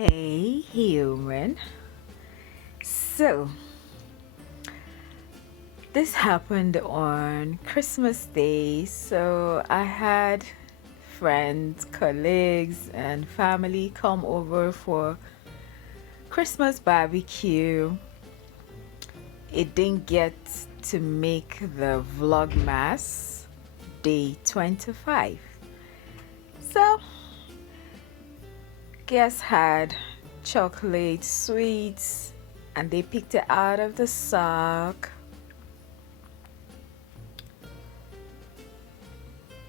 Hey human. So, this happened on Christmas Day. So, I had friends, colleagues, and family come over for Christmas barbecue. It didn't get to make the Vlogmas day 25. So, guests had chocolate sweets and they picked it out of the sock.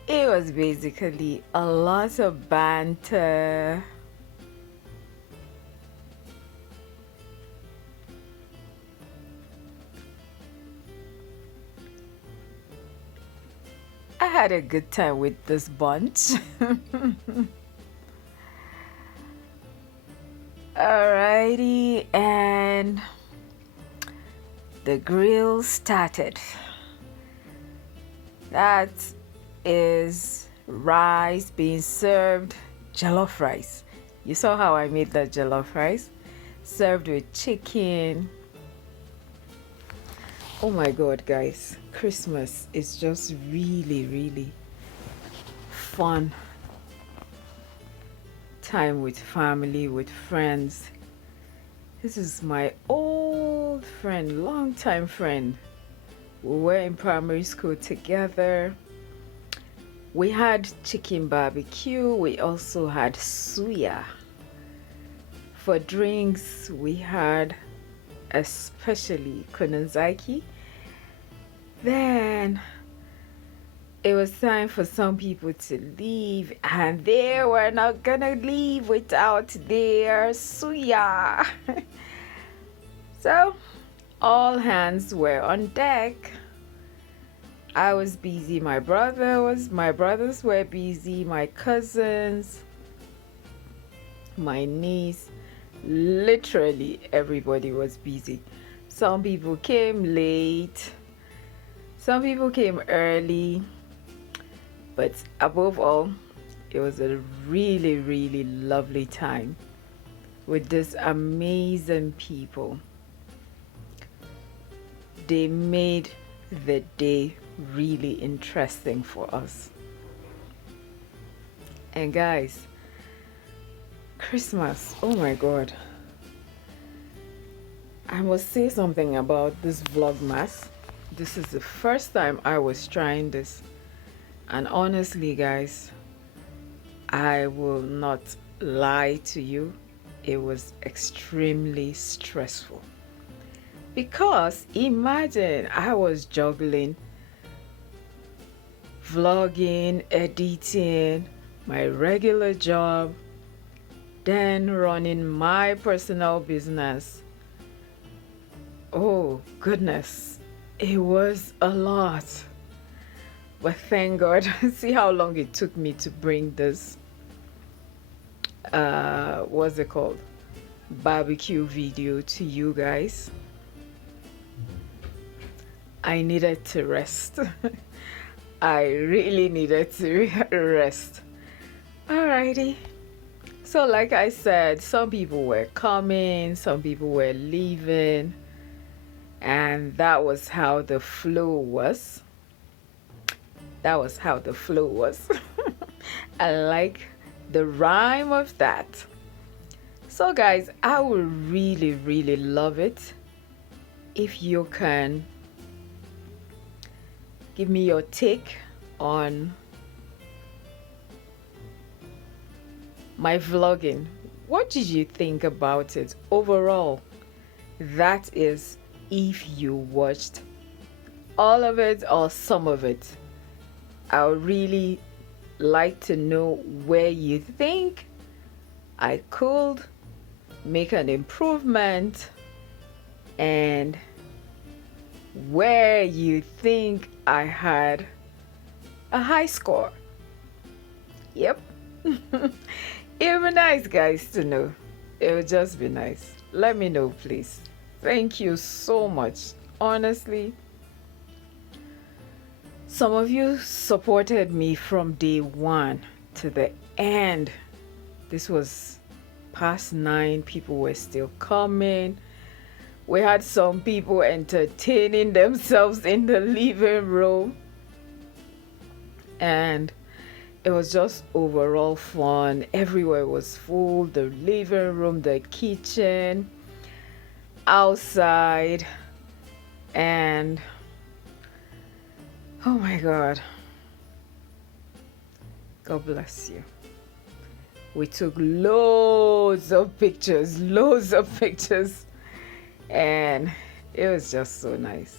It was basically a lot of banter. I had a good time with this bunch. Alrighty, and the grill started. That is rice being served, jollof rice. You saw how I made that jollof rice? Served with chicken. Oh my god, guys, Christmas is just really fun time with family, with friends. This is my old friend, longtime friend. We were in primary school together. We had chicken barbecue. We also had suya. For drinks, we had especially kunenzaki. Then it was time for some people to leave, and they were not gonna leave without their suya. So all hands were on deck. I was busy, my brothers were busy, my cousins, my niece, literally everybody was busy. Some people came late, some people came early, but above all, it was a really lovely time with these amazing people. They made the day really interesting for us. And guys, Christmas, oh my god. I must say something about this Vlogmas. This is the first time I was trying this, and honestly guys, I will not lie to you, it was extremely stressful. Because imagine I was juggling vlogging, editing, my regular job, then running my personal business. Oh goodness, it was a lot. But thank God, see how long it took me to bring this what's it called, barbecue video to you guys. I needed to rest. I really needed to rest. Alrighty. So like I said, some people were coming, some people were leaving, and that was how the flow was. That was how the flow was. I like the rhyme of that. So guys, I would really love it if you can give me your take on my vlogging. What did you think about it overall? That is, if you watched all of it or some of it. I would really like to know where you think I could make an improvement and where you think I had a high score. Yep. It would be nice, guys, to know. It would just be nice. Let me know, please. Thank you so much. Honestly, some of you supported me from day one to the end. This was past 9, people were still coming. We had some people entertaining themselves in the living room, and it was just overall fun. Everywhere was full, the living room, the kitchen, outside, and oh my God. God bless you. We took loads of pictures, and it was just so nice.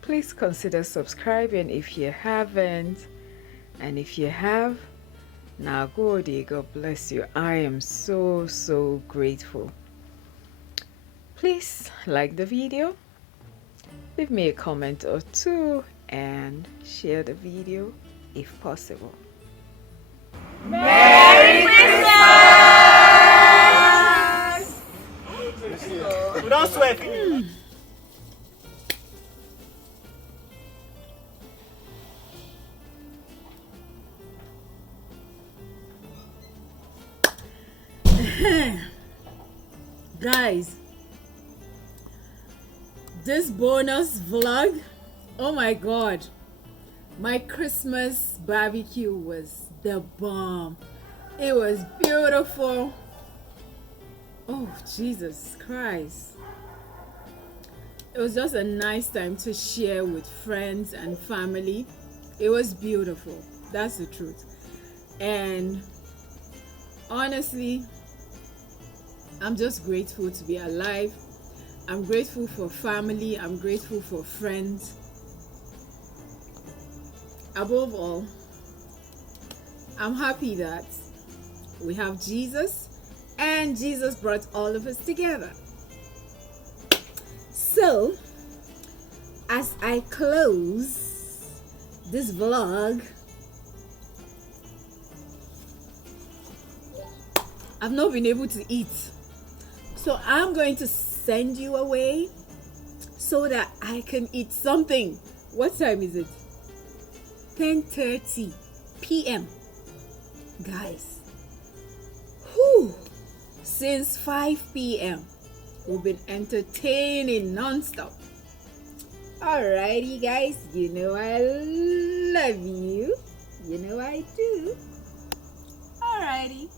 Please consider subscribing if you haven't, and if you have, now go there. God bless you. I am so grateful. Please like the video, leave me a comment or two, and share the video if possible. Merry Christmas! We don't sweat. Guys, this bonus vlog, oh my God, my Christmas barbecue was the bomb. It was beautiful. Oh, Jesus Christ. It was just a nice time to share with friends and family. It was beautiful. That's the truth. And honestly, I'm just grateful to be alive. I'm grateful for family. I'm grateful for friends. Above all, I'm happy that we have Jesus, and Jesus brought all of us together. So, as I close this vlog, I've not been able to eat. So I'm going to send you away so that I can eat something. What time is it? 10:30 p.m. Guys, since 5 p.m. we've been entertaining non-stop. Alrighty guys, you know I love you. You know I do. Alrighty.